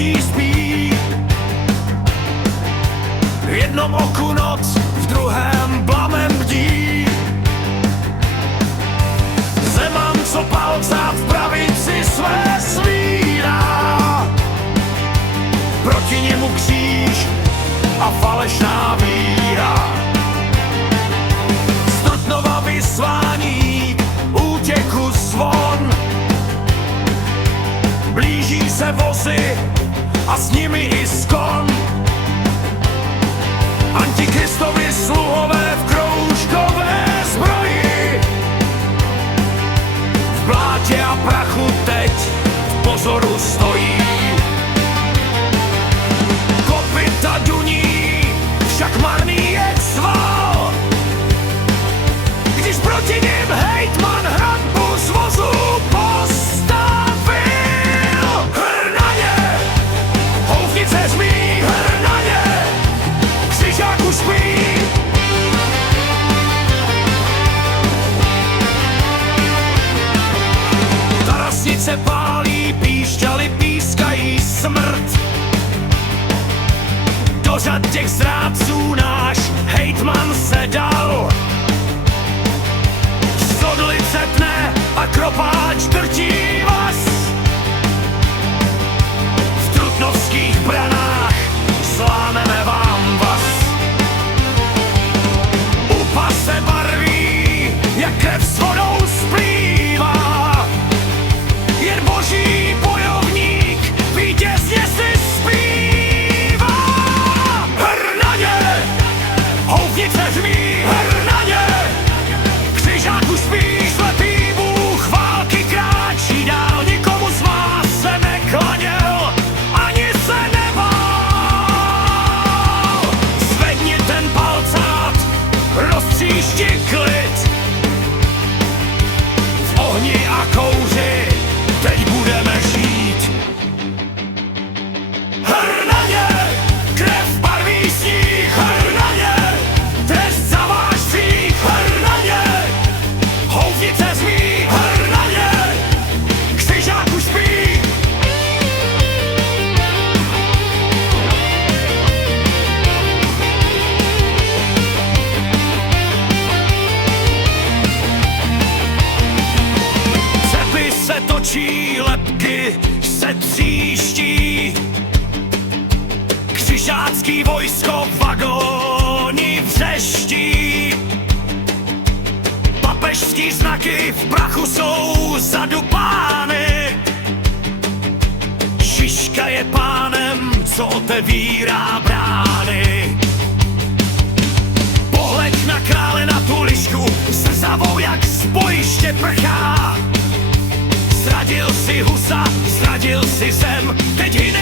očí spí. V jednom oku noc, v druhém blamem bdí. Zeman, co palcát v pravici své svírá. Proti němu kříž a falešná víra. Z Trutnova vyslání útěku zvon. Blíží se vozy a s nimi i skon. Antikristovi sluhové v kroužkové zbroji. V blátě a prachu teď v pozoru stojí. Kopyta duní, však marný je sval. Když proti nim hejtman hradbu z vozu postavil. Hr na ně, houfnice zmí, hr na ně, křižák už spí. Tarasnice pálí, píšťaly pískají smrt. Do řad těch zrádců náš hejtman se dal. Stodlice tne a kropáč drtí vás. V trutnovských branách slámeme vám vás. Upa se barví, jak krev s vodou splývá. Jen boží bojovník vítězně si zpívá. Hr na ně, houfnice řví, hr na ně, křižák už spí, slepý Bůh války kráčí dál. Nikomu z vás se neklaněl, ani se nebál. Zvedni ten palcát, roztříšti klid. V ohni a kouři teď budeme žít. Hr na ně, krev barví sníh, hr na ně, trest za váš hřích, hr na ně, houfnice zmí, hr na ně, křižák už spí. Cepy se točí, lebky se tříští. Křižácký vojsko v vagóni vřeští. Papežský znaky v prachu jsou zadupány. Žižka je pánem, co otevírá brány. Pohled na krále, na tu lišku, zrzavou jak z bojiště prchá. Zradil si husa, zradil si zem, teď hyne